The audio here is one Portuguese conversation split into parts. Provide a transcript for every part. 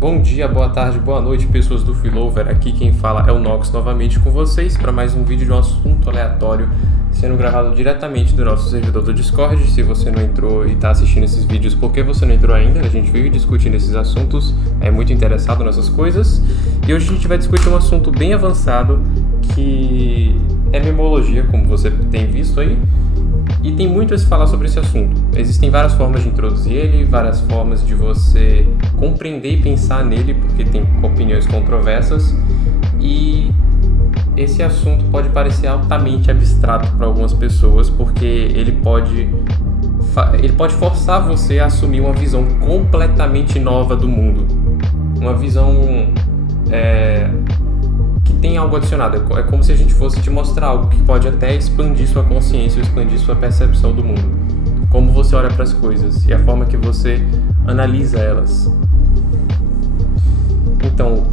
Bom dia, boa tarde, boa noite, pessoas do Filover. Aqui quem fala é o Nox novamente com vocês para mais um vídeo de um assunto aleatório sendo gravado diretamente do nosso servidor do Discord. Se você não entrou e está assistindo esses vídeos, por que você não entrou ainda? A gente vive discutindo esses assuntos, é muito interessado nessas coisas. E hoje a gente vai discutir um assunto bem avançado que é memologia, como você tem visto aí. E tem muito a se falar sobre esse assunto. Existem várias formas de introduzir ele, várias formas de você compreender e pensar nele, porque tem opiniões controversas. E esse assunto pode parecer altamente abstrato para algumas pessoas, porque ele pode forçar você a assumir uma visão completamente nova do mundo. Uma visão que tem algo adicionado. É como se a gente fosse te mostrar algo que pode até expandir sua consciência, expandir sua percepção do mundo. Como você olha para as coisas e a forma que você analisa elas. Então,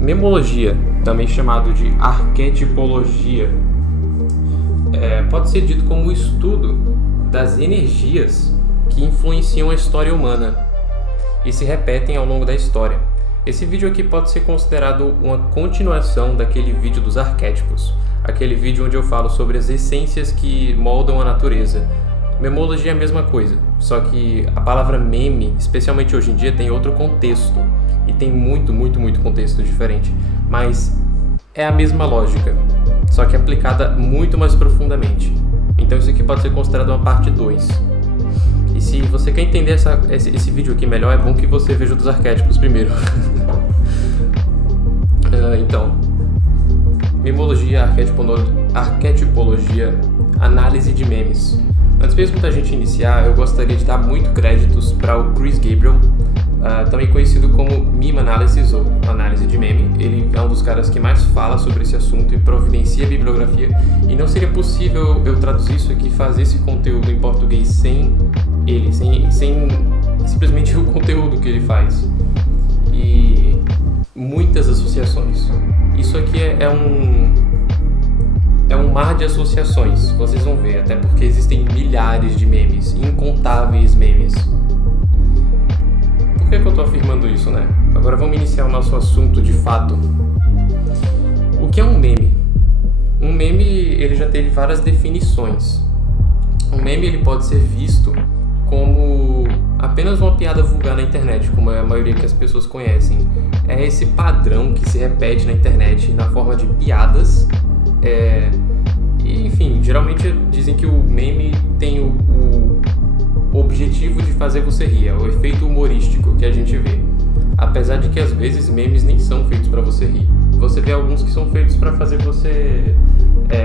memologia, também chamado de arquetipologia, pode ser dito como o estudo das energias que influenciam a história humana e se repetem ao longo da história. Esse vídeo aqui pode ser considerado uma continuação daquele vídeo dos arquétipos, aquele vídeo onde eu falo sobre as essências que moldam a natureza. Memologia é a mesma coisa, só que a palavra meme, especialmente hoje em dia, tem outro contexto, e tem muito contexto diferente, mas é a mesma lógica, só que aplicada muito mais profundamente. Então isso aqui pode ser considerado uma parte 2. E se você quer entender esse vídeo aqui melhor, é bom que você veja o dos arquétipos primeiro. Então, memologia, arquetipologia, análise de memes. Antes mesmo da gente iniciar, eu gostaria de dar muito créditos para o Chris Gabriel, também conhecido como Meme Analysis ou análise de meme. Ele é um dos caras que mais fala sobre esse assunto e providencia bibliografia, e não seria possível eu traduzir isso aqui, fazer esse conteúdo em português sem ele, sem simplesmente o conteúdo que ele faz. E muitas associações. Isso aqui é um mar de associações, vocês vão ver, até porque existem milhares de memes, incontáveis memes. Por que eu estou afirmando isso, né? Agora vamos iniciar o nosso assunto de fato. O que é um meme? Um meme, ele já teve várias definições. Um meme, ele pode ser visto como apenas uma piada vulgar na internet, como é a maioria que as pessoas conhecem. É esse padrão que se repete na internet na forma de piadas. E, enfim, geralmente dizem que o meme tem o objetivo de fazer você rir, é o efeito humorístico que a gente vê. Apesar de que às vezes memes nem são feitos para você rir. Você vê alguns que são feitos para fazer você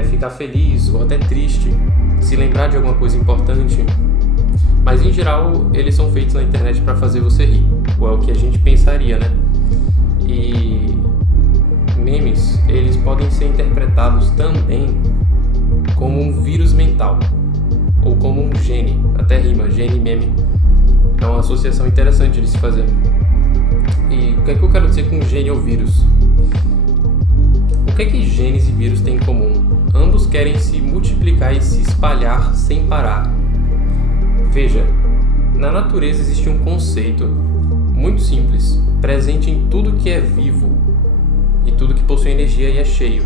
ficar feliz ou até triste, se lembrar de alguma coisa importante. Mas em geral eles são feitos na internet para fazer você rir, ou é o que a gente pensaria, né? E memes, eles podem ser interpretados também como um vírus mental, ou como um gene, até rima, gene e meme. É uma associação interessante de se fazer. E o que é que eu quero dizer com gene ou vírus? O que é que genes e vírus têm em comum? Ambos querem se multiplicar e se espalhar sem parar. Veja, na natureza existe um conceito muito simples, presente em tudo que é vivo e tudo que possui energia e é cheio.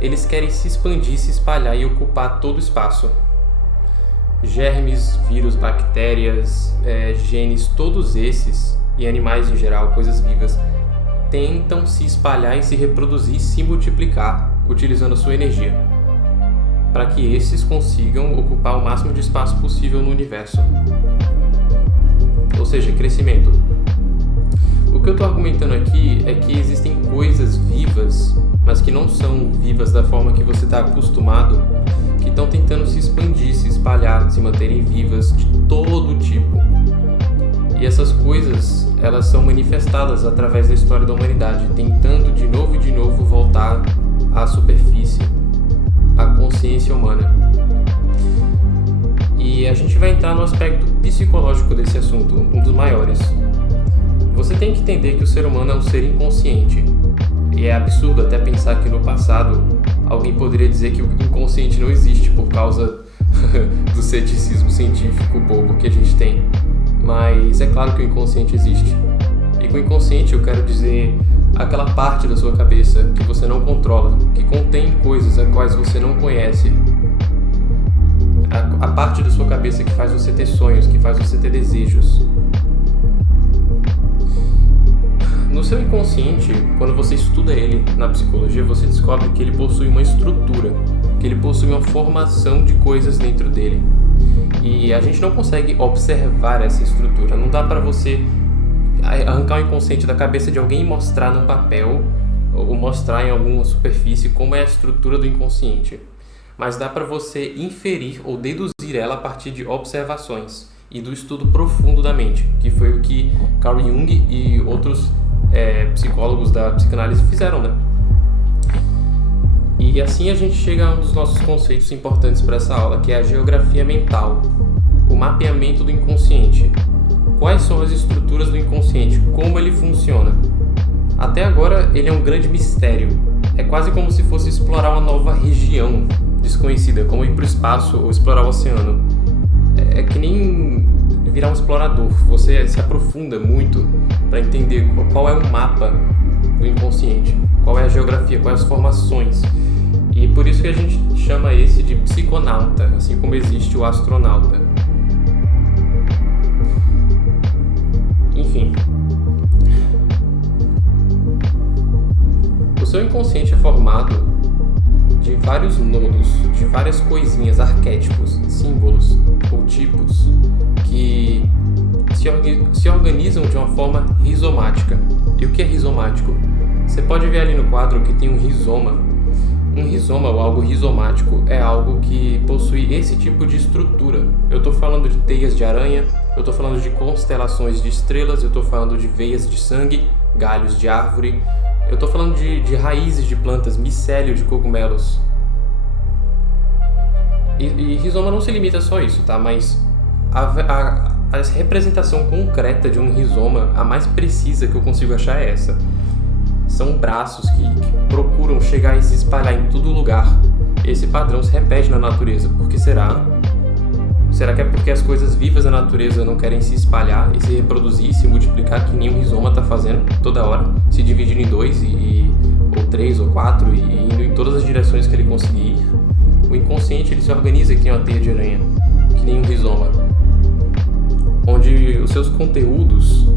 Eles querem se expandir, se espalhar e ocupar todo o espaço. Germes, vírus, bactérias, genes, todos esses, e animais em geral, coisas vivas, tentam se espalhar e se reproduzir e se multiplicar, utilizando a sua energia, para que esses consigam ocupar o máximo de espaço possível no universo. Ou seja, crescimento. O que eu estou argumentando aqui é que existem coisas vivas, mas que não são vivas da forma que você está acostumado, que estão tentando se expandir, se espalhar, se manterem vivas de todo tipo. E essas coisas, elas são manifestadas através da história da humanidade, tentando de novo voltar à superfície, à consciência humana. E a gente vai entrar no aspecto psicológico desse assunto, um dos maiores. Você tem que entender que o ser humano é um ser inconsciente. E é absurdo até pensar que no passado alguém poderia dizer que o inconsciente não existe por causa do ceticismo científico bobo que a gente tem. Mas é claro que o inconsciente existe. E com inconsciente eu quero dizer aquela parte da sua cabeça que você não controla, que contém coisas as quais você não conhece. A parte da sua cabeça que faz você ter sonhos, que faz você ter desejos. No seu inconsciente, quando você estuda ele na psicologia, você descobre que ele possui uma estrutura, que ele possui uma formação de coisas dentro dele. E a gente não consegue observar essa estrutura. Não dá para você arrancar o inconsciente da cabeça de alguém e mostrar num papel ou mostrar em alguma superfície como é a estrutura do inconsciente. Mas dá para você inferir ou deduzir ela a partir de observações e do estudo profundo da mente, que foi o que Carl Jung e outros psicólogos da psicanálise fizeram, né? E assim a gente chega a um dos nossos conceitos importantes para essa aula, que é a geografia mental, o mapeamento do inconsciente. Quais são as estruturas do inconsciente? Como ele funciona? Até agora ele é um grande mistério. É quase como se fosse explorar uma nova região desconhecida, como ir para o espaço ou explorar o oceano. É que nem virar um explorador. Você se aprofunda muito para entender qual é o mapa do inconsciente, qual é a geografia, quais as formações. E por isso que a gente chama esse de psiconauta, assim como existe o astronauta. Enfim. O seu inconsciente é formado de vários nodos, de várias coisinhas, arquétipos, símbolos ou tipos que se organizam de uma forma rizomática. E o que é rizomático? Você pode ver ali no quadro que tem um rizoma. Um rizoma ou algo rizomático é algo que possui esse tipo de estrutura. Eu estou falando de teias de aranha, eu estou falando de constelações de estrelas, eu estou falando de veias de sangue, galhos de árvore, eu estou falando de raízes de plantas, micélio de cogumelos. E rizoma não se limita só a isso, tá? Mas a representação concreta de um rizoma, a mais precisa que eu consigo achar é essa. São braços que procuram chegar e se espalhar em todo lugar. Esse padrão se repete na natureza. Por que será? Será que é porque as coisas vivas da natureza não querem se espalhar e se reproduzir e se multiplicar que nem um rizoma está fazendo toda hora? Se dividindo em dois, ou três, ou quatro, e indo em todas as direções que ele conseguir ir. O inconsciente ele se organiza que nem uma teia de aranha, que nem um rizoma. Onde os seus conteúdos,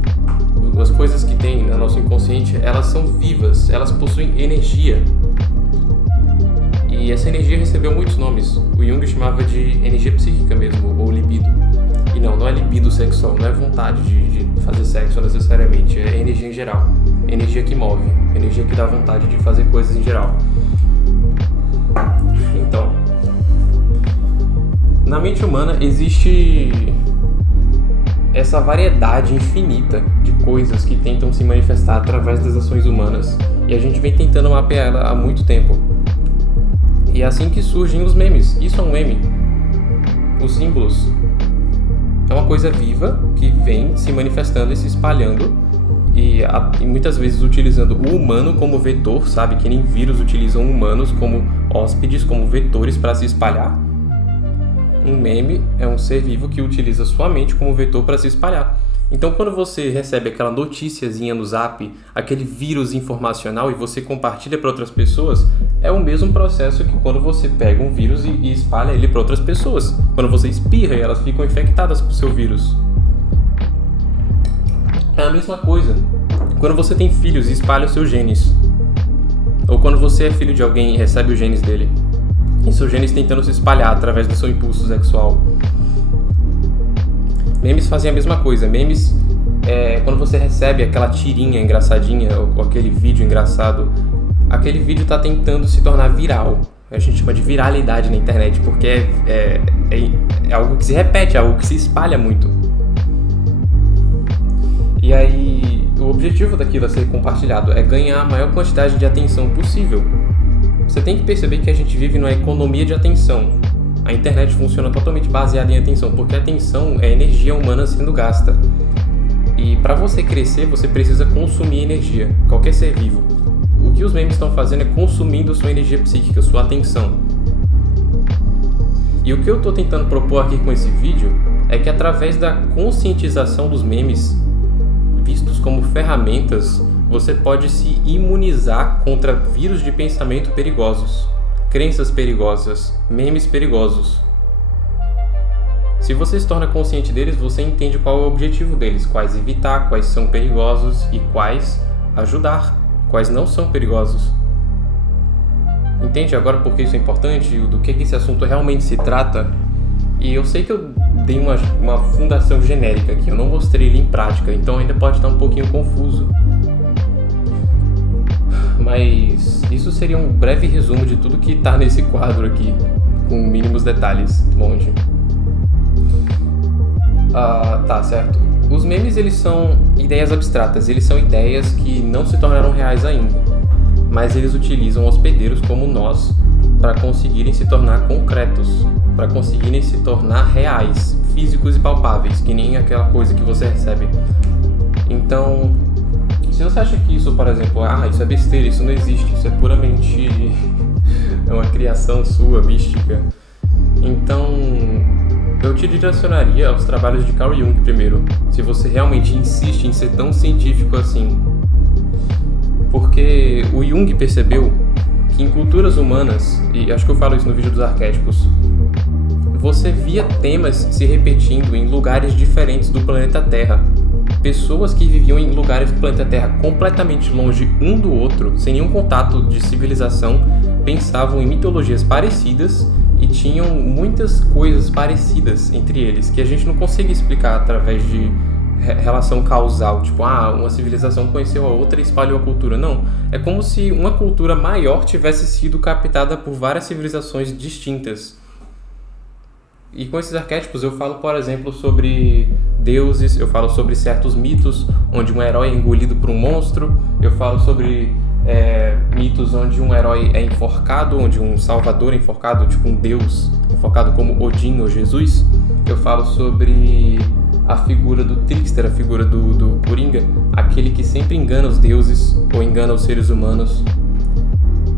as coisas que tem no nosso inconsciente, elas são vivas, elas possuem energia. E essa energia recebeu muitos nomes. O Jung chamava de energia psíquica mesmo, ou libido. E não é libido sexual, não é vontade de fazer sexo necessariamente, é energia em geral. Energia que move, energia que dá vontade de fazer coisas em geral. Então, na mente humana existe essa variedade infinita de coisas que tentam se manifestar através das ações humanas, e a gente vem tentando mapear ela há muito tempo. E é assim que surgem os memes. Isso é um meme. Os símbolos é uma coisa viva que vem se manifestando e se espalhando, e muitas vezes utilizando o humano como vetor, sabe? Que nem vírus utilizam humanos como hóspedes, como vetores para se espalhar. Um meme é um ser vivo que utiliza sua mente como vetor para se espalhar. Então, quando você recebe aquela noticiazinha no Zap, aquele vírus informacional, e você compartilha para outras pessoas, é o mesmo processo que quando você pega um vírus e espalha ele para outras pessoas. Quando você espirra e elas ficam infectadas com o seu vírus. É a mesma coisa. Quando você tem filhos e espalha os seus genes. Ou quando você é filho de alguém e recebe os genes dele. E seus genes tentando se espalhar através do seu impulso sexual. Memes fazem a mesma coisa. Memes quando você recebe aquela tirinha engraçadinha ou aquele vídeo engraçado, aquele vídeo está tentando se tornar viral. A gente chama de viralidade na internet, porque é algo que se repete, é algo que se espalha muito. E aí, o objetivo daquilo a ser compartilhado é ganhar a maior quantidade de atenção possível. Você tem que perceber que a gente vive numa economia de atenção. A internet funciona totalmente baseada em atenção, porque a atenção é energia humana sendo gasta. E para você crescer, você precisa consumir energia, qualquer ser vivo. O que os memes estão fazendo é consumindo sua energia psíquica, sua atenção. E o que eu estou tentando propor aqui com esse vídeo é que através da conscientização dos memes, vistos como ferramentas, você pode se imunizar contra vírus de pensamento perigosos, crenças perigosas, memes perigosos. Se você se torna consciente deles, você entende qual é o objetivo deles, quais evitar, quais são perigosos e quais ajudar, quais não são perigosos. Entende agora por que isso é importante, do que esse assunto realmente se trata? E eu sei que eu dei uma fundação genérica aqui, eu não mostrei ele em prática, então ainda pode estar um pouquinho confuso. Mas isso seria um breve resumo de tudo que está nesse quadro aqui, com mínimos detalhes, longe. Tá, certo. Os memes, eles são ideias abstratas, eles são ideias que não se tornaram reais ainda, mas eles utilizam hospedeiros como nós para conseguirem se tornar concretos, para conseguirem se tornar reais, físicos e palpáveis, que nem aquela coisa que você recebe. Então, se você acha que isso, por exemplo, isso é besteira, isso não existe, isso é puramente é uma criação sua, mística, então eu te direcionaria aos trabalhos de Carl Jung primeiro, se você realmente insiste em ser tão científico assim. Porque o Jung percebeu que em culturas humanas, e acho que eu falo isso no vídeo dos arquétipos, você via temas se repetindo em lugares diferentes do planeta Terra. Pessoas que viviam em lugares do planeta Terra completamente longe um do outro, sem nenhum contato de civilização, pensavam em mitologias parecidas e tinham muitas coisas parecidas entre eles, que a gente não consegue explicar através de relação causal, tipo, uma civilização conheceu a outra e espalhou a cultura. Não, é como se uma cultura maior tivesse sido captada por várias civilizações distintas. E com esses arquétipos eu falo, por exemplo, sobre deuses, eu falo sobre certos mitos onde um herói é engolido por um monstro, eu falo sobre mitos onde um herói é enforcado, onde um salvador é enforcado, tipo um deus enforcado como Odin ou Jesus. Eu falo sobre a figura do trickster, a figura do Coringa, aquele que sempre engana os deuses ou engana os seres humanos.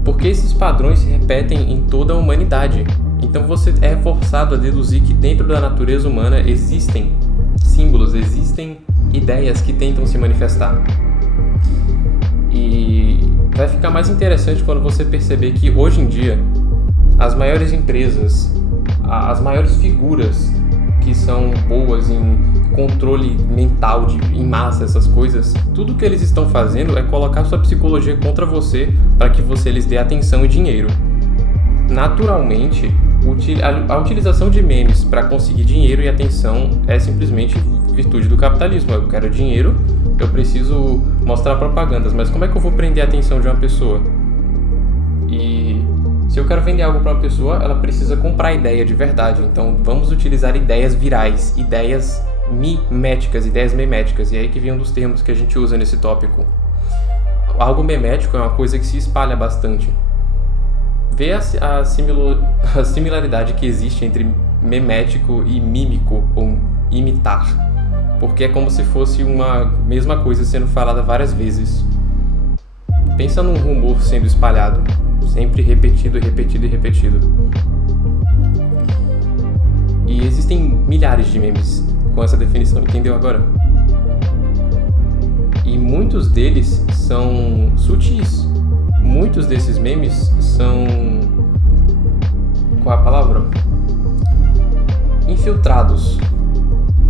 Porque esses padrões se repetem em toda a humanidade. Então você é forçado a deduzir que dentro da natureza humana existem símbolos, existem ideias que tentam se manifestar. E vai ficar mais interessante quando você perceber que hoje em dia as maiores empresas, as maiores figuras que são boas em controle mental, em massa, essas coisas, tudo que eles estão fazendo é colocar sua psicologia contra você para que você lhes dê atenção e dinheiro. Naturalmente, a utilização de memes para conseguir dinheiro e atenção é simplesmente virtude do capitalismo. Eu quero dinheiro, eu preciso mostrar propagandas, mas como é que eu vou prender a atenção de uma pessoa? E se eu quero vender algo para uma pessoa, ela precisa comprar a ideia de verdade. Então vamos utilizar ideias virais, ideias miméticas, ideias meméticas. E é aí que vem um dos termos que a gente usa nesse tópico. Algo memético é uma coisa que se espalha bastante. Vê a similaridade que existe entre memético e mímico, ou imitar. Porque é como se fosse uma mesma coisa sendo falada várias vezes. Pensa num rumor sendo espalhado, sempre repetido e repetido e repetido. E existem milhares de memes com essa definição, entendeu agora? E muitos deles são sutis. Muitos desses memes são... qual é a palavra? Infiltrados.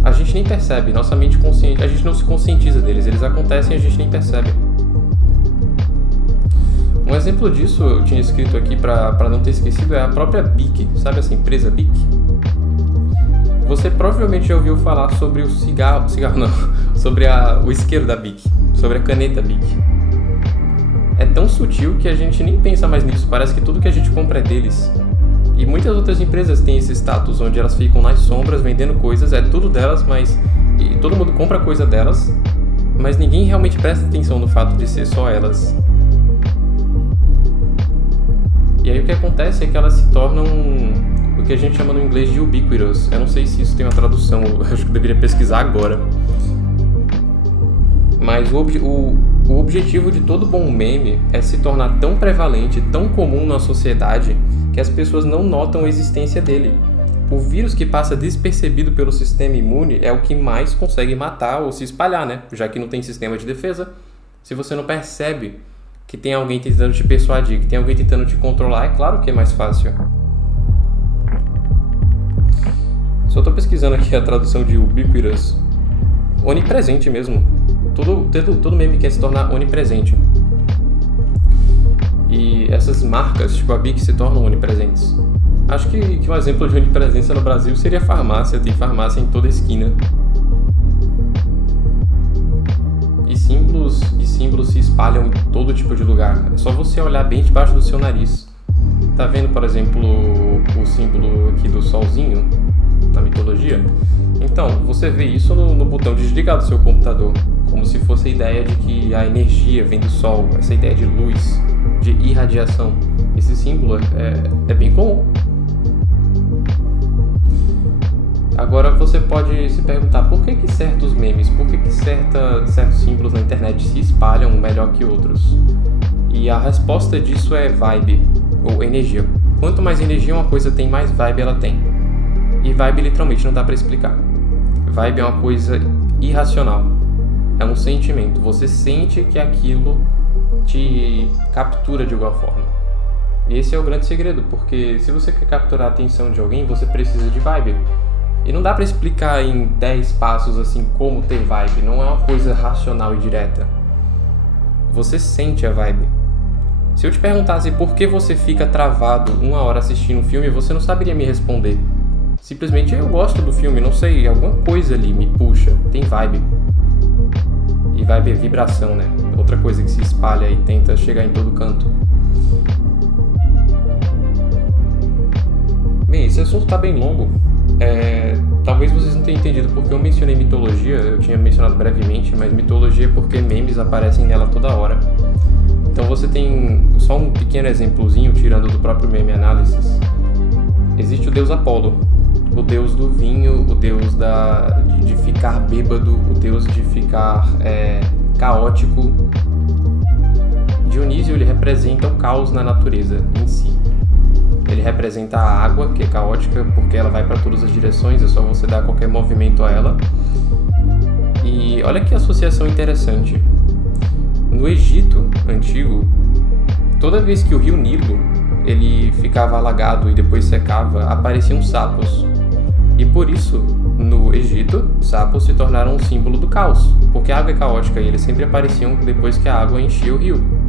A gente nem percebe, nossa mente consciente, a gente não se conscientiza deles, eles acontecem e a gente nem percebe. Um exemplo disso eu tinha escrito aqui para não ter esquecido é a própria Bic, sabe essa empresa Bic? Você provavelmente já ouviu falar sobre o cigarro não, sobre o isqueiro da Bic, sobre a caneta Bic. É tão sutil que a gente nem pensa mais nisso, parece que tudo que a gente compra é deles. E muitas outras empresas têm esse status onde elas ficam nas sombras vendendo coisas, é tudo delas, mas e todo mundo compra coisa delas, mas ninguém realmente presta atenção no fato de ser só elas. E aí o que acontece é que elas se tornam o que a gente chama no inglês de ubiquitous. Eu não sei se isso tem uma tradução, eu acho que eu deveria pesquisar agora. Mas o objetivo de todo bom meme é se tornar tão prevalente, tão comum na sociedade, que as pessoas não notam a existência dele. O vírus que passa despercebido pelo sistema imune é o que mais consegue matar ou se espalhar, né? Já que não tem sistema de defesa. Se você não percebe que tem alguém tentando te persuadir, que tem alguém tentando te controlar, é claro que é mais fácil. Só tô pesquisando aqui a tradução de ubiquitous. Onipresente mesmo. Todo meme quer se tornar onipresente. E essas marcas, tipo a Bic, se tornam onipresentes. Acho que um exemplo de onipresença no Brasil seria a farmácia. Tem farmácia em toda esquina. E símbolos se espalham em todo tipo de lugar. É só você olhar bem debaixo do seu nariz. Tá vendo, por exemplo, o símbolo aqui do solzinho na mitologia? Então, você vê isso no botão de desligar do seu computador, como se fosse a ideia de que a energia vem do sol, essa ideia de luz, de irradiação. Esse símbolo é bem comum. Agora você pode se perguntar por que certos memes, por que certos símbolos na internet se espalham melhor que outros? E a resposta disso é vibe, ou energia. Quanto mais energia uma coisa tem, mais vibe ela tem. E vibe literalmente não dá pra explicar. Vibe é uma coisa irracional. É um sentimento. Você sente que aquilo te captura de alguma forma. E esse é o grande segredo, porque se você quer capturar a atenção de alguém, você precisa de vibe. E não dá pra explicar em 10 passos assim como ter vibe. Não é uma coisa racional e direta. Você sente a vibe. Se eu te perguntasse por que você fica travado 1 hora assistindo um filme, você não saberia me responder. Simplesmente eu gosto do filme, não sei, alguma coisa ali me puxa, tem vibe. E vibe é vibração, né? Outra coisa que se espalha e tenta chegar em todo canto. Bem, esse assunto tá bem longo. Talvez vocês não tenham entendido porque eu mencionei mitologia, eu tinha mencionado brevemente, mas mitologia é porque memes aparecem nela toda hora. Então você tem só um pequeno exemplozinho, tirando do próprio meme Analysis. Existe o deus Apolo, o deus do vinho, o deus de ficar bêbado, o deus de ficar caótico. Dionísio, ele representa o caos na natureza em si. Ele representa a água, que é caótica porque ela vai para todas as direções, é só você dar qualquer movimento a ela. E olha que associação interessante. No Egito antigo, toda vez que o rio Nilo ele ficava alagado e depois secava, apareciam sapos. E por isso, no Egito, sapos se tornaram um símbolo do caos, porque a água é caótica e eles sempre apareciam depois que a água enchia o rio.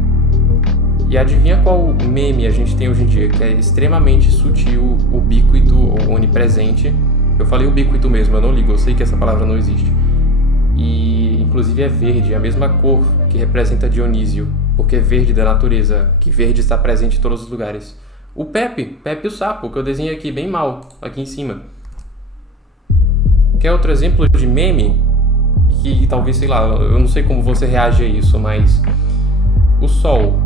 E adivinha qual meme a gente tem hoje em dia, que é extremamente sutil, ubíquito ou onipresente. Eu falei ubíquito mesmo, eu não ligo, eu sei que essa palavra não existe. E inclusive é verde, é a mesma cor que representa Dionísio, porque é verde da natureza, que verde está presente em todos os lugares. O Pepe o sapo, que eu desenhei aqui bem mal, aqui em cima. Quer outro exemplo de meme? Que talvez, sei lá, eu não sei como você reage a isso, mas o sol.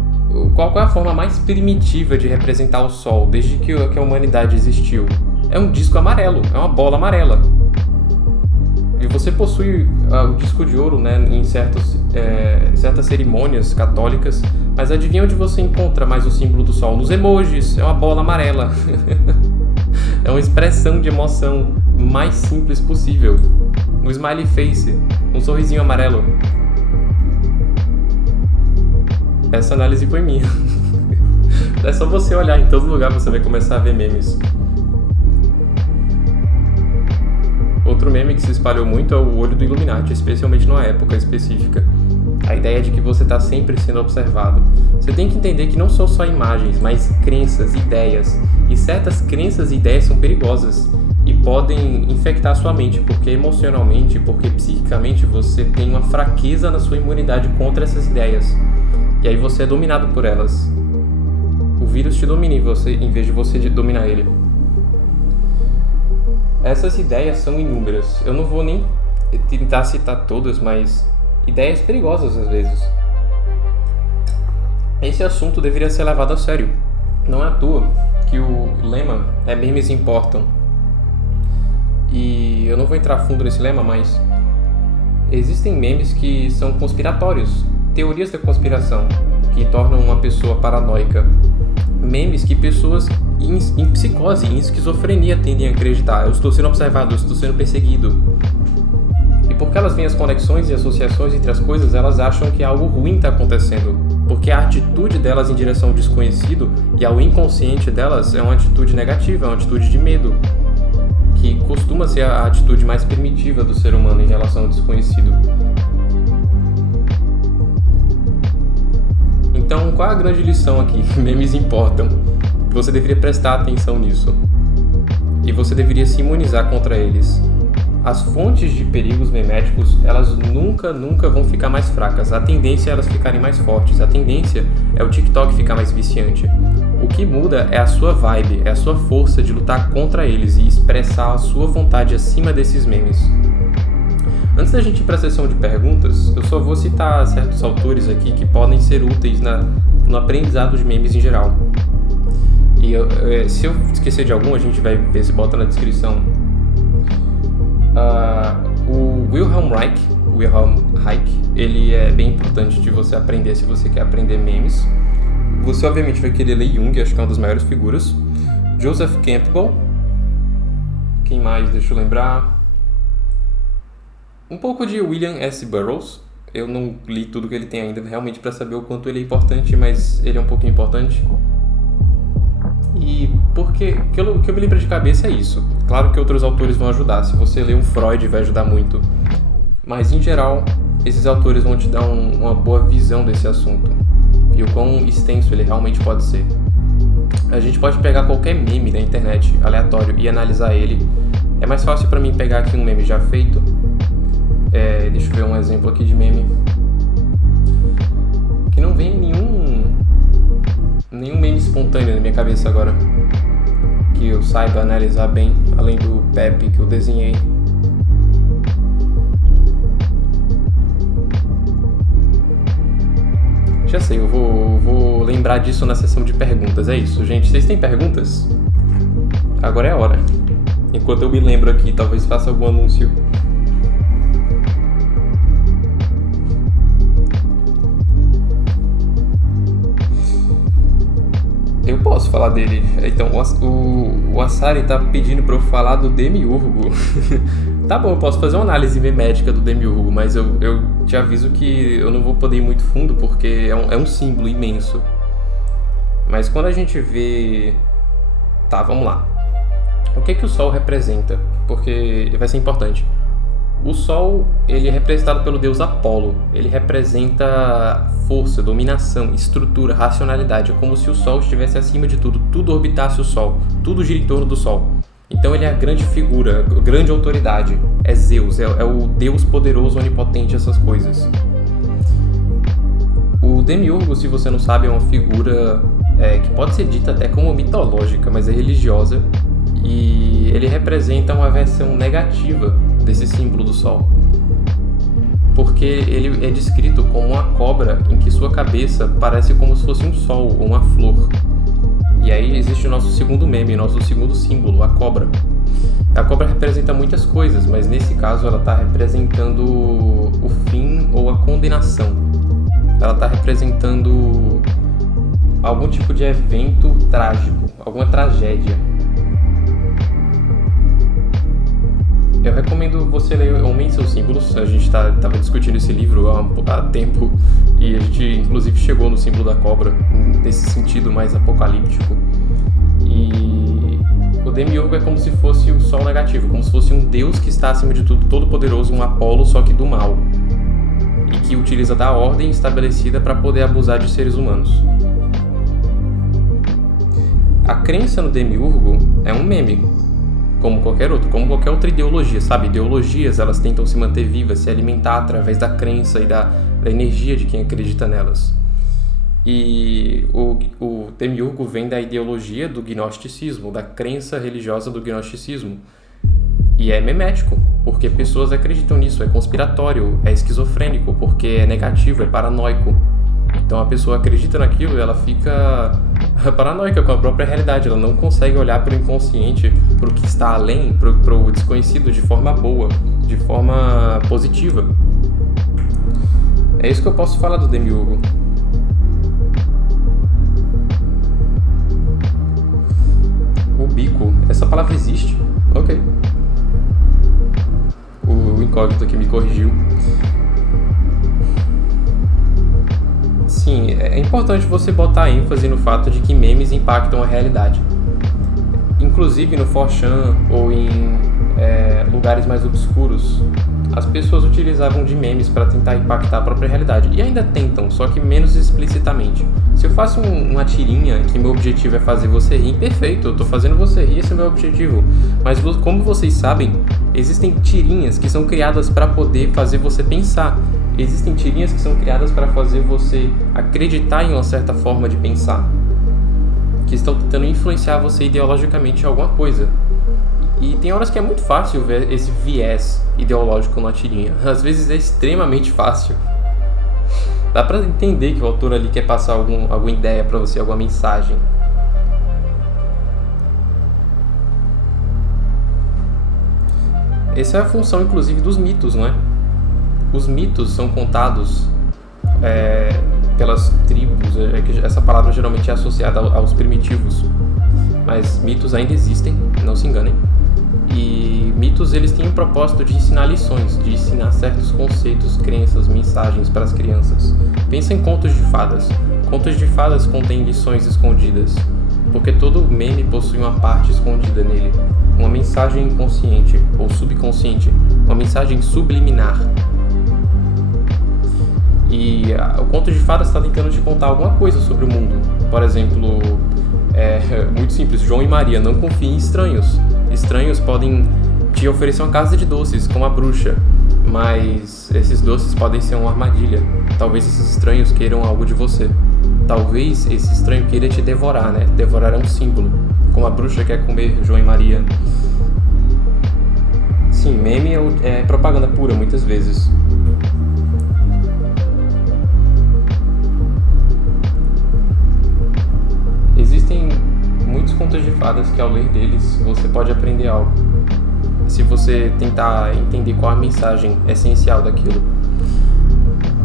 Qual é a forma mais primitiva de representar o sol desde que a humanidade existiu? É um disco amarelo, é uma bola amarela. E você possui o disco de ouro, né, em certas cerimônias católicas, mas adivinha onde você encontra mais o símbolo do sol? Nos emojis, é uma bola amarela. É uma expressão de emoção mais simples possível. Um smiley face, um sorrisinho amarelo. Essa análise foi minha. É só você olhar em todo lugar, você vai começar a ver memes. Outro meme que se espalhou muito é o olho do Illuminati, especialmente numa época específica. A ideia de que você está sempre sendo observado. Você tem que entender que não são só imagens, mas crenças, ideias. E certas crenças e ideias são perigosas e podem infectar sua mente, porque emocionalmente, porque psiquicamente você tem uma fraqueza na sua imunidade contra essas ideias. E aí você é dominado por elas. O vírus te domina em vez de você dominar ele. Essas ideias são inúmeras. Eu não vou nem tentar citar todas, mas ideias perigosas às vezes. Esse assunto deveria ser levado a sério. Não é à toa que o lema é memes importam. E eu não vou entrar fundo nesse lema, mas existem memes que são conspiratórios. Teorias da conspiração que tornam uma pessoa paranoica. Memes que pessoas em psicose, em esquizofrenia tendem a acreditar. Eu estou sendo observado, eu estou sendo perseguido. E porque elas veem as conexões e associações entre as coisas, elas acham que algo ruim está acontecendo. Porque a atitude delas em direção ao desconhecido e ao inconsciente delas é uma atitude negativa, é uma atitude de medo, que costuma ser a atitude mais primitiva do ser humano em relação ao desconhecido. Então, qual é a grande lição aqui? Memes importam. Você deveria prestar atenção nisso. E você deveria se imunizar contra eles. As fontes de perigos meméticos, elas nunca vão ficar mais fracas. A tendência é elas ficarem mais fortes. A tendência é o TikTok ficar mais viciante. O que muda é a sua vibe, é a sua força de lutar contra eles e expressar a sua vontade acima desses memes. Antes da gente ir para a sessão de perguntas, eu só vou citar certos autores aqui que podem ser úteis no aprendizado de memes em geral. E se eu esquecer de algum, a gente vai ver se bota na descrição. O Wilhelm Reich, ele é bem importante de você aprender se você quer aprender memes. Você obviamente vai querer ler Jung, acho que é uma das maiores figuras. Joseph Campbell. Quem mais? Deixa eu lembrar. Um pouco de William S. Burroughs. Eu não li tudo que ele tem ainda realmente para saber o quanto ele é importante, mas ele é um pouquinho importante. E porque o que eu me lembro de cabeça é isso. Claro que outros autores vão ajudar. Se você ler um Freud, vai ajudar muito. Mas, em geral, esses autores vão te dar uma boa visão desse assunto. E o quão extenso ele realmente pode ser. A gente pode pegar qualquer meme da internet, aleatório, e analisar ele. É mais fácil pra mim pegar aqui um meme já feito. Deixa eu ver um exemplo aqui de meme. Que não vem nenhum meme espontâneo na minha cabeça agora que eu saiba analisar bem, além do Pepe que eu desenhei. Já sei, eu vou lembrar disso na sessão de perguntas. É isso, gente. Vocês têm perguntas? Agora é a hora. Enquanto eu me lembro aqui, talvez faça algum anúncio. Eu posso falar dele. Então, o Assari tá pedindo pra eu falar do Demiurgo. Tá bom, eu posso fazer uma análise memética do Demiurgo, mas eu te aviso que eu não vou poder ir muito fundo, porque é um símbolo imenso. Mas quando a gente vê... Tá, vamos lá. O que o Sol representa? Porque vai ser importante. O Sol, ele é representado pelo deus Apolo. Ele representa força, dominação, estrutura, racionalidade. É como se o Sol estivesse acima de tudo. Tudo orbitasse o Sol. Tudo gira em torno do Sol. Então ele é a grande figura, a grande autoridade. É Zeus, é o deus poderoso, onipotente, essas coisas. O Demiurgo, se você não sabe, é uma figura que pode ser dita até como mitológica, mas é religiosa. E ele representa uma versão negativa desse símbolo do Sol, porque ele é descrito como uma cobra em que sua cabeça parece como se fosse um sol ou uma flor. E aí existe o nosso segundo meme, nosso segundo símbolo, a cobra. A cobra representa muitas coisas, mas nesse caso ela está representando o fim ou a condenação. Ela está representando algum tipo de evento trágico, alguma tragédia. Eu recomendo você ler Homem e Seus Símbolos. A gente estava discutindo esse livro há tempo e a gente inclusive chegou no símbolo da cobra, nesse sentido mais apocalíptico. E o Demiurgo é como se fosse o Sol negativo, como se fosse um deus que está acima de tudo, todo poderoso, um Apolo, só que do mal, e que utiliza da ordem estabelecida para poder abusar de seres humanos. A crença no Demiurgo é um meme, como qualquer outra ideologia, sabe? Ideologias, elas tentam se manter vivas, se alimentar através da crença e da energia de quem acredita nelas. E o Demiurgo vem da ideologia do gnosticismo, da crença religiosa do gnosticismo. E é memético, porque pessoas acreditam nisso, é conspiratório, é esquizofrênico, porque é negativo, é paranoico. Então a pessoa acredita naquilo e ela fica paranoica com a própria realidade. Ela não consegue olhar para o inconsciente, para o que está além, para o desconhecido de forma boa, de forma positiva. É isso que eu posso falar do bico. Essa palavra existe? Ok. O incógnito aqui me corrigiu. Sim, é importante você botar ênfase no fato de que memes impactam a realidade. Inclusive no 4chan ou em lugares mais obscuros, as pessoas utilizavam de memes para tentar impactar a própria realidade. E ainda tentam, só que menos explicitamente. Se eu faço uma tirinha que meu objetivo é fazer você rir, perfeito, eu tô fazendo você rir, esse é o meu objetivo. Mas como vocês sabem, existem tirinhas que são criadas para poder fazer você pensar. Existem tirinhas que são criadas para fazer você acreditar em uma certa forma de pensar, que estão tentando influenciar você ideologicamente em alguma coisa. E tem horas que é muito fácil ver esse viés ideológico na tirinha. Às vezes é extremamente fácil. Dá pra entender que o autor ali quer passar alguma ideia pra você, alguma mensagem. Essa é a função, inclusive, dos mitos, não é? Os mitos são contados pelas tribos. Essa palavra geralmente é associada aos primitivos. Mas mitos ainda existem, não se enganem. E mitos, eles têm o propósito de ensinar lições, de ensinar certos conceitos, crenças, mensagens para as crianças. Pensa em contos de fadas. Contos de fadas contêm lições escondidas, porque todo meme possui uma parte escondida nele, uma mensagem inconsciente ou subconsciente, uma mensagem subliminar. E o conto de fadas está tentando te contar alguma coisa sobre o mundo. Por exemplo, muito simples, João e Maria, não confie em estranhos. Estranhos podem te oferecer uma casa de doces, como a bruxa, mas esses doces podem ser uma armadilha. Talvez esses estranhos queiram algo de você. Talvez esse estranho queira te devorar, né? Devorar é um símbolo, como a bruxa quer comer João e Maria. Sim, meme é propaganda pura, muitas vezes. Existem muitos contos de fadas que, ao ler deles, você pode aprender algo, se você tentar entender qual a mensagem essencial daquilo.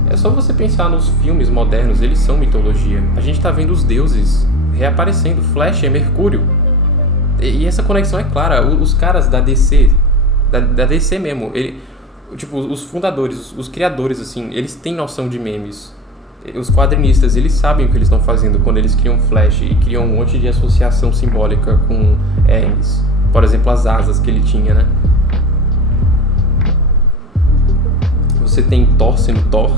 É só você pensar nos filmes modernos, eles são mitologia. A gente tá vendo os deuses reaparecendo, Flash é Mercúrio. E essa conexão é clara. Os caras da DC, da DC mesmo, os fundadores, os criadores, assim, eles têm noção de memes. Os quadrinistas, eles sabem o que eles estão fazendo quando eles criam Flash e criam um monte de associação simbólica com Hermes. Por exemplo, as asas que ele tinha, né? Você tem Thor sendo Thor.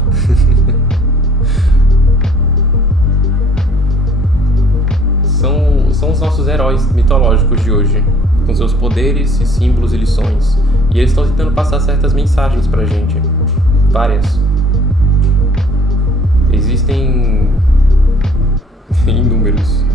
São os nossos heróis mitológicos de hoje, com seus poderes, símbolos e lições. E eles estão tentando passar certas mensagens pra gente. Várias. Existem inúmeros.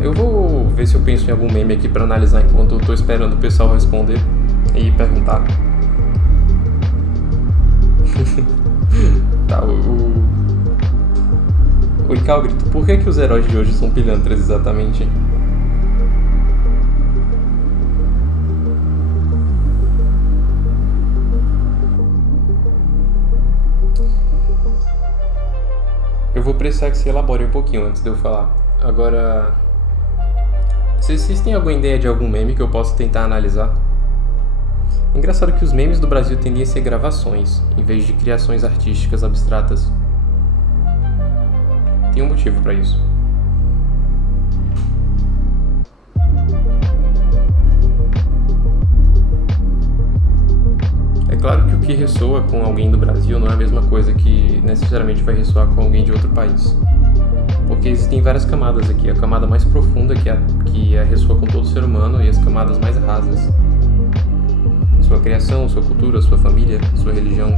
Eu vou ver se eu penso em algum meme aqui pra analisar enquanto eu tô esperando o pessoal responder e perguntar. Tá, o Icao grita, por que os heróis de hoje são pilantras exatamente? Eu vou precisar que você elabore um pouquinho antes de eu falar. Agora, vocês têm alguma ideia de algum meme que eu possa tentar analisar? Engraçado que os memes do Brasil tendem a ser gravações, em vez de criações artísticas abstratas. Tem um motivo para isso. É claro que o que ressoa com alguém do Brasil não é a mesma coisa que necessariamente vai ressoar com alguém de outro país. Porque existem várias camadas aqui. A camada mais profunda, que ressoa com todo ser humano, e as camadas mais rasas. Sua criação, sua cultura, sua família, sua religião.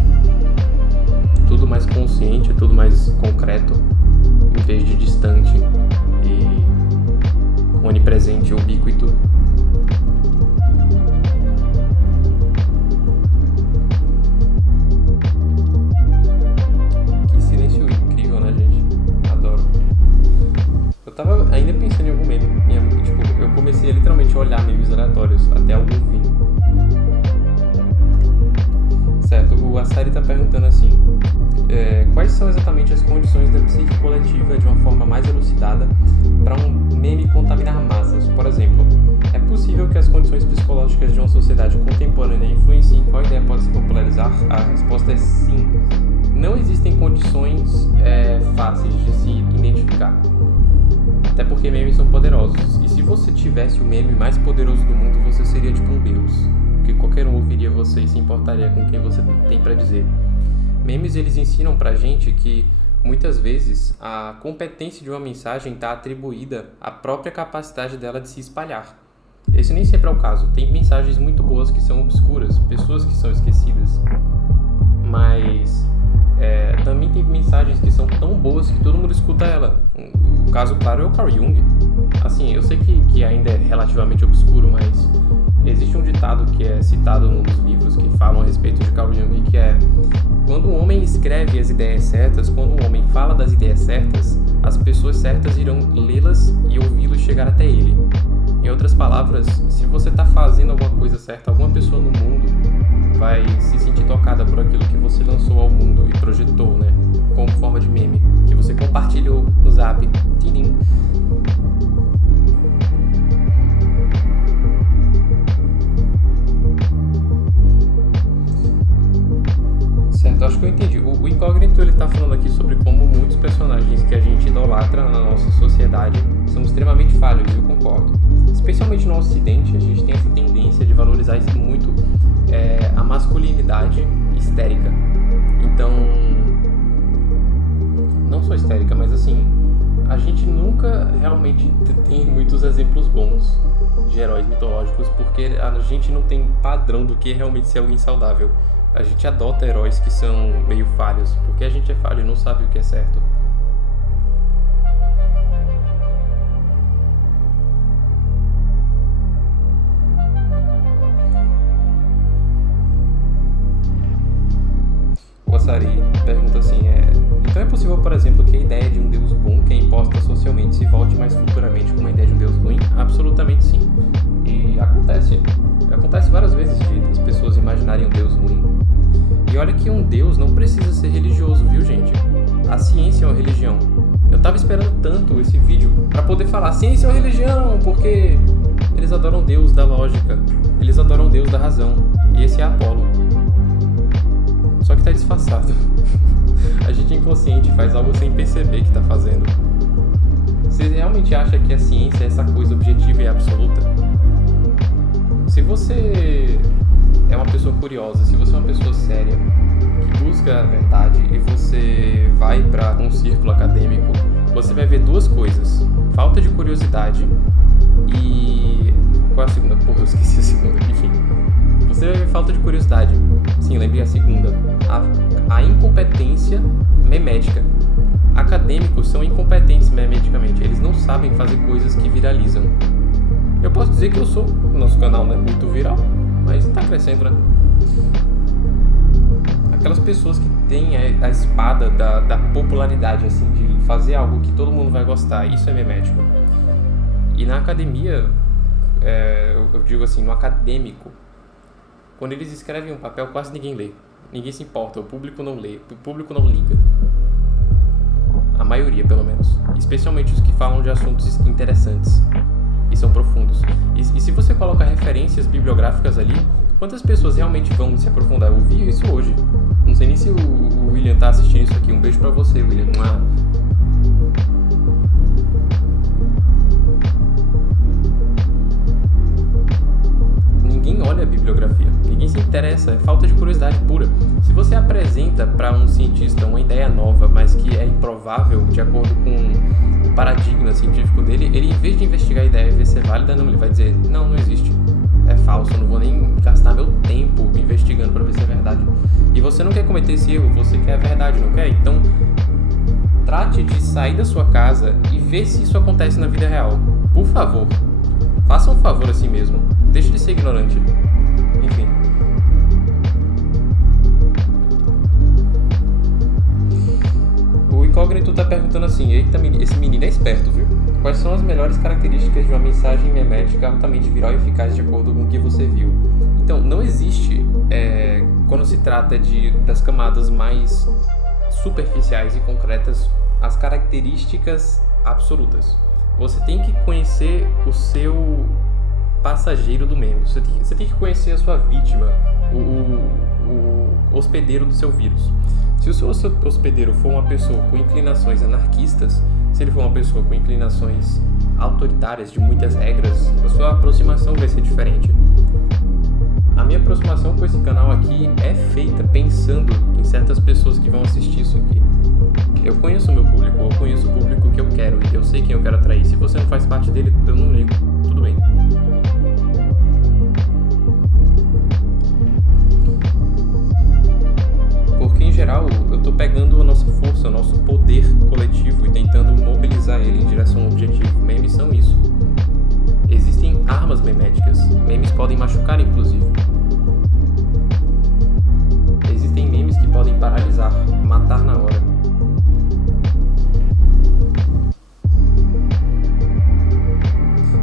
Tudo mais consciente, tudo mais concreto, em vez de distante e onipresente, ubíquito. Que silêncio incrível, né, gente? Adoro. Eu tava ainda pensando em algum meme. olhar memes aleatórios até algum fim. Certo, o Assari está perguntando assim, quais são exatamente as condições da psique coletiva de uma forma mais elucidada para um meme contaminar massas? Por exemplo, é possível que as condições psicológicas de uma sociedade contemporânea influenciem qual ideia pode se popularizar? A resposta é sim. Não existem condições fáceis de se identificar. Até porque memes são poderosos. E se você tivesse o meme mais poderoso do mundo, você seria tipo um deus. Porque qualquer um ouviria você e se importaria com quem você tem para dizer. Memes, eles ensinam pra gente que muitas vezes a competência de uma mensagem está atribuída à própria capacidade dela de se espalhar. Esse nem sempre é o caso. Tem mensagens muito boas que são obscuras, pessoas que são esquecidas. Mas também tem mensagens que são tão boas que todo mundo escuta ela. Um caso claro é o Carl Jung. Assim, eu sei que ainda é relativamente obscuro, mas existe um ditado que é citado num dos livros que falam a respeito de Carl Jung, que é: quando um homem escreve as ideias certas, quando um homem fala das ideias certas, as pessoas certas irão lê-las e ouvi-lo chegar até ele. Em outras palavras, se você está fazendo alguma coisa certa, alguma pessoa no mundo vai se sentir tocada por aquilo que você lançou ao mundo e projetou, né? Como forma de meme, que você compartilhou no Zap. Tidim. Certo, acho que eu entendi. O Incógnito, ele tá falando aqui sobre como muitos personagens que a gente idolatra na nossa sociedade são extremamente falhos, e eu concordo. Especialmente no Ocidente, a gente tem essa tendência de valorizar muito a masculinidade histérica. Então, não só histérica, mas assim, a gente nunca realmente tem muitos exemplos bons de heróis mitológicos, porque a gente não tem padrão do que é realmente ser alguém saudável. A gente adota heróis que são meio falhos, porque a gente é falho e não sabe o que é certo. O Assari pergunta assim, então é possível, por exemplo, que a ideia de um Deus bom que é imposta socialmente se volte mais futuramente com uma ideia de um Deus ruim? Absolutamente sim. E acontece várias vezes as pessoas imaginarem um Deus ruim. E olha que um Deus não precisa ser religioso, viu, gente? A ciência é uma religião. Eu tava esperando tanto esse vídeo pra poder falar ciência é uma religião, porque eles adoram Deus da lógica, eles adoram Deus da razão, e esse é Apolo. Só que tá disfarçado. A gente inconsciente faz algo sem perceber que tá fazendo. Você realmente acha que a ciência é essa coisa objetiva e absoluta? Se você é uma pessoa curiosa, se você é uma pessoa séria, que busca a verdade e você vai para um círculo acadêmico, você vai ver duas coisas: falta de curiosidade e... qual é a segunda? Porra, eu esqueci a segunda. Enfim, você vai ver falta de curiosidade. Sim, lembrei a segunda. A incompetência memética. Acadêmicos são incompetentes memeticamente. Eles não sabem fazer coisas que viralizam. Eu posso dizer que nosso canal não é muito viral, mas tá crescendo, né? Aquelas pessoas que têm a espada da popularidade, assim, de fazer algo que todo mundo vai gostar, isso é memético. E na academia, eu digo assim, no acadêmico, quando eles escrevem um papel, quase ninguém lê. Ninguém se importa, o público não lê, o público não liga. A maioria, pelo menos. Especialmente os que falam de assuntos interessantes e são profundos. E se você coloca referências bibliográficas ali, quantas pessoas realmente vão se aprofundar? Eu vi isso hoje. Não sei nem se o William tá assistindo isso aqui. Um beijo pra você, William. Ninguém olha a bibliografia. Ninguém se interessa. É falta de curiosidade pura. Se você apresenta para um cientista uma ideia nova, mas que é improvável de acordo com o paradigma científico dele, ele, em vez de investigar a ideia e ver se é válida, não, ele vai dizer, não existe, é falso, eu não vou nem gastar meu tempo investigando para ver se é verdade. E você não quer cometer esse erro, você quer a verdade, não quer? Então, trate de sair da sua casa e ver se isso acontece na vida real. Por favor, faça um favor a si mesmo, deixe de ser ignorante. Enfim. O Incógnito tá perguntando assim, eita, esse menino é esperto, viu? Quais são as melhores características de uma mensagem memética altamente viral e eficaz de acordo com o que você viu? Então, não existe, quando se trata das camadas mais superficiais e concretas, as características absolutas. Você tem que conhecer o seu passageiro do meme. Você tem que conhecer a sua vítima, o hospedeiro do seu vírus. Se o seu hospedeiro for uma pessoa com inclinações anarquistas, se ele for uma pessoa com inclinações autoritárias, de muitas regras, a sua aproximação vai ser diferente. A minha aproximação com esse canal aqui é feita pensando em certas pessoas que vão assistir isso aqui. Eu conheço o meu público, eu conheço o público que eu quero, eu sei quem eu quero atrair. Se você não faz parte dele, eu não ligo, tudo bem. Porque, em geral, eu tô pegando a nossa força, o nosso poder coletivo e tentando mobilizar ele em direção ao objetivo. Memes são isso. Existem armas meméticas. Memes podem machucar, inclusive. Existem memes que podem paralisar, matar na hora.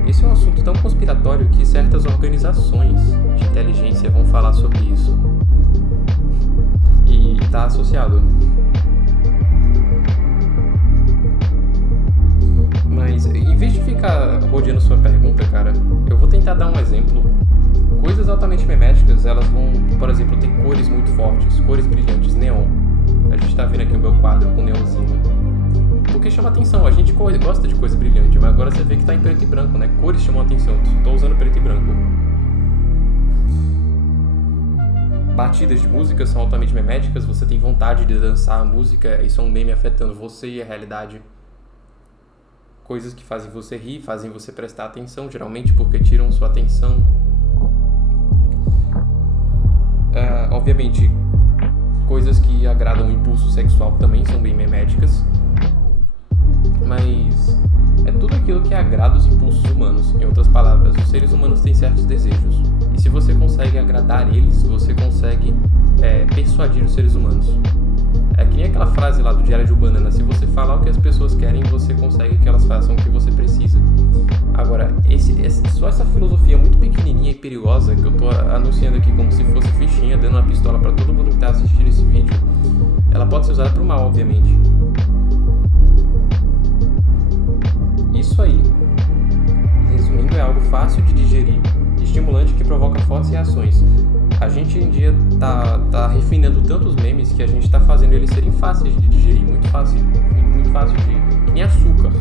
Esse é um assunto tão conspiratório que certas organizações de inteligência vão falar sobre isso. E está associado. Mas, em vez de ficar rodeando sua pergunta, cara, eu vou tentar dar um exemplo. Coisas altamente meméticas, elas vão, por exemplo, ter cores muito fortes, cores brilhantes, neon. A gente tá vendo aqui o meu quadro com neonzinho. Porque chama atenção, a gente gosta de coisa brilhante, mas agora você vê que tá em preto e branco, né? Cores chamam atenção, tô usando preto e branco. Batidas de música são altamente meméticas, você tem vontade de dançar a música, isso é um meme afetando você e a realidade. Coisas que fazem você rir, fazem você prestar atenção, geralmente porque tiram sua atenção. Obviamente, coisas que agradam o impulso sexual também são bem meméticas. Mas é tudo aquilo que agrada os impulsos humanos. Em outras palavras, os seres humanos têm certos desejos. E se você consegue agradar eles, você consegue persuadir os seres humanos. É que nem aquela frase lá do Diário de um Banana: se você falar o que as pessoas querem, você consegue que elas façam o que você precisa. Agora, só essa filosofia muito pequenininha e perigosa que eu tô anunciando aqui como se fosse fichinha, dando uma pistola para todo mundo que tá assistindo esse vídeo, ela pode ser usada pro mal, obviamente. Isso aí, resumindo, é algo fácil de digerir, estimulante, que provoca fortes reações. A gente em dia tá refinando tantos memes que a gente tá fazendo eles serem fáceis de digerir, muito fácil de... que nem açúcar.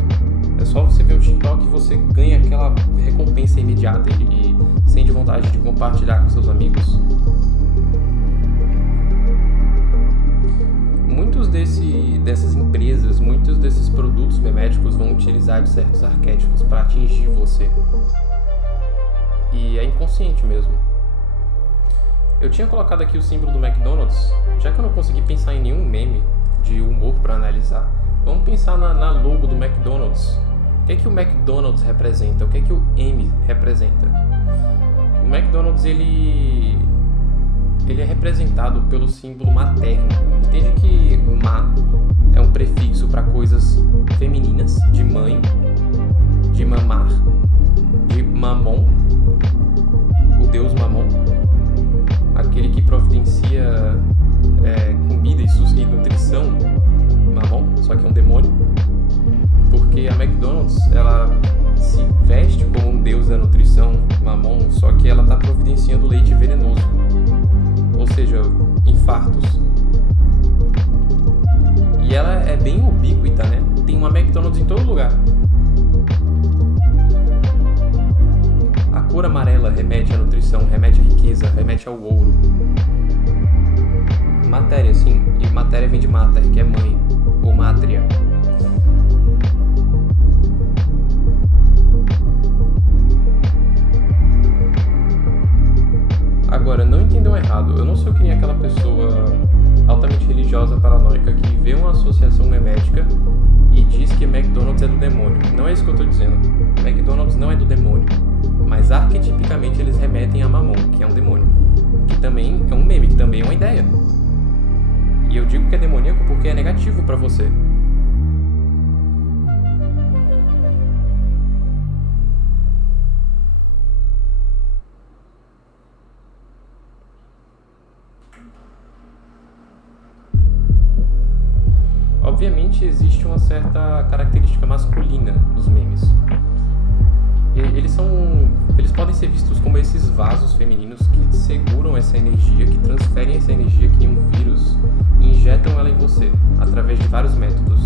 É só você ver o TikTok e você ganha aquela recompensa imediata e sente vontade de compartilhar com seus amigos. Muitos dessas empresas, muitos desses produtos meméticos vão utilizar de certos arquétipos para atingir você. E é inconsciente mesmo. Eu tinha colocado aqui o símbolo do McDonald's, já que eu não consegui pensar em nenhum meme de humor para analisar. Vamos pensar na logo do McDonald's. O que é que o McDonald's representa? O que é que o M representa? O McDonald's, ele é representado pelo símbolo materno. Entende que ma é um prefixo para coisas femininas, de mãe, de mamar, de mamon, o deus mamon, aquele que providencia comida e nutrição, mamon, só que é um demônio. Porque a McDonald's, ela se veste como um deus da nutrição, mamon, só que ela está providenciando leite venenoso, ou seja, infartos. E ela é bem ubíquita, né? Tem uma McDonald's em todo lugar. A cor amarela remete à nutrição, remete à riqueza, remete ao ouro. Matéria, sim. E matéria vem de mater, que é mãe, ou mátria. Agora, não entendam errado, eu não sou que nem aquela pessoa altamente religiosa, paranoica, que vê uma associação memética e diz que McDonald's é do demônio. Não é isso que eu tô dizendo. McDonald's não é do demônio, mas arquetipicamente eles remetem a Mammon, que é um demônio, que também é um meme, que também é uma ideia. E eu digo que é demoníaco porque é negativo pra você. Obviamente existe uma certa característica masculina nos memes. Eles podem ser vistos como esses vasos femininos que seguram essa energia, que transferem essa energia que nem um vírus e injetam ela em você, através de vários métodos.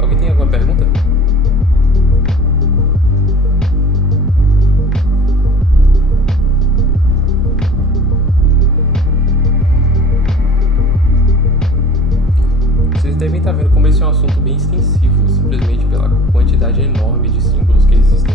Alguém tem alguma pergunta? Vocês devem estar vendo como esse é um assunto bem extensivo, simplesmente pela quantidade enorme de símbolos que existem.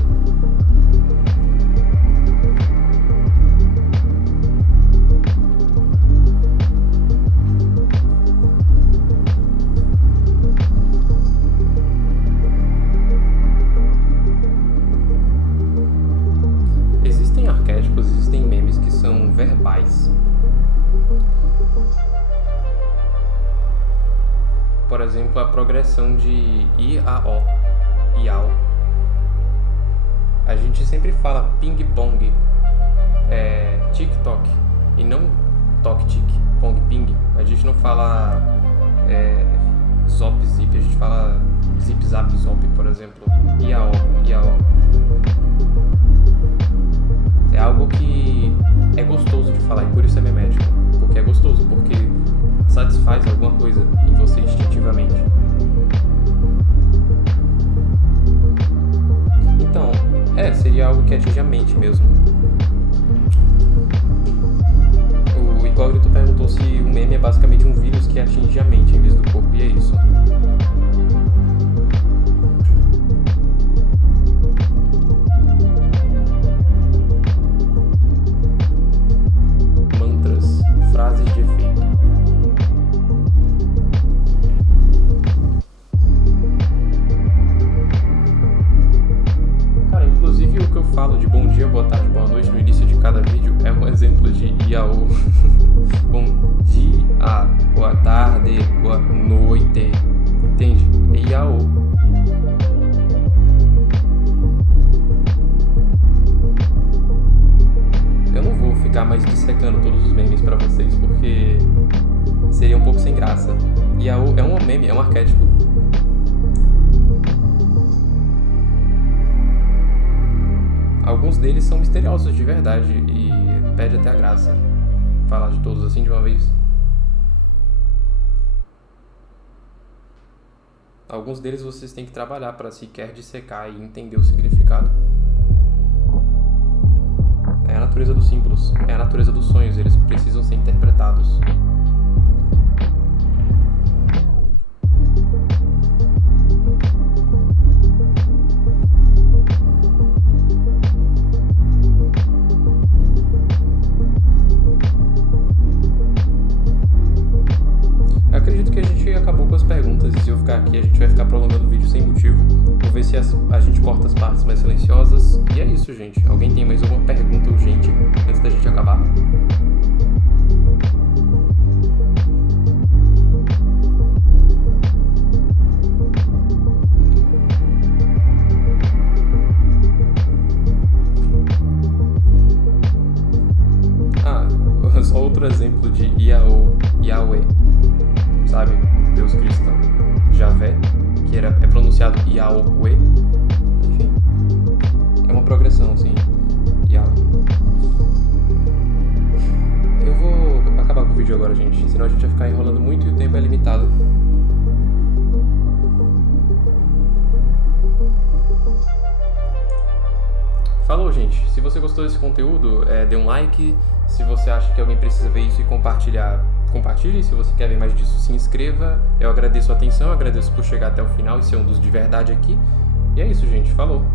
Existem arquétipos, existem memes que são verbais. Por exemplo, a progressão de I a O, IAO. A gente sempre fala ping-pong, TikTok, e não tok-tic, pong-ping. A gente não fala zop-zip, a gente fala zip-zap-zop, por exemplo. IAO, IAO. É algo que é gostoso de falar e por isso é memético. Porque é gostoso, porque satisfaz alguma coisa em você instintivamente. Então, seria algo que atinge a mente mesmo. O Hipólito perguntou se o meme é basicamente um vírus que atinge a mente em vez do corpo, e é isso. Mantras, frases de efeito. Inclusive o que eu falo de bom dia, boa tarde, boa noite no início de cada vídeo é um exemplo de IAO. Bom dia, boa tarde, boa noite. Entende? É IAO. Eu não vou ficar mais dissecando todos os memes pra vocês porque seria um pouco sem graça. IAO é um meme, é um arquétipo. Alguns deles são misteriosos de verdade e perde até a graça falar de todos assim de uma vez. Alguns deles vocês têm que trabalhar para sequer dissecar e entender o significado. É a natureza dos símbolos, é a natureza dos sonhos, eles precisam ser interpretados. Acredito que a gente acabou com as perguntas e se eu ficar aqui a gente vai ficar prolongando o vídeo sem motivo. Vou ver se a gente corta as partes mais silenciosas. E é isso, gente. Alguém tem mais alguma pergunta urgente antes da gente acabar? Só outro exemplo de Yahweh, sabe? Deus cristão. Javé, que é pronunciado Yahweh. Enfim, é uma progressão, sim. Yahweh. Eu vou acabar com o vídeo agora, gente, senão a gente vai ficar enrolando muito e o tempo é limitado. Falou, gente. Se você gostou desse conteúdo, dê um like. Se você acha que alguém precisa ver isso e compartilhar, compartilhe. Se você quer ver mais disso, se inscreva. Eu agradeço a atenção, agradeço por chegar até o final e ser um dos de verdade aqui. E é isso, gente. Falou.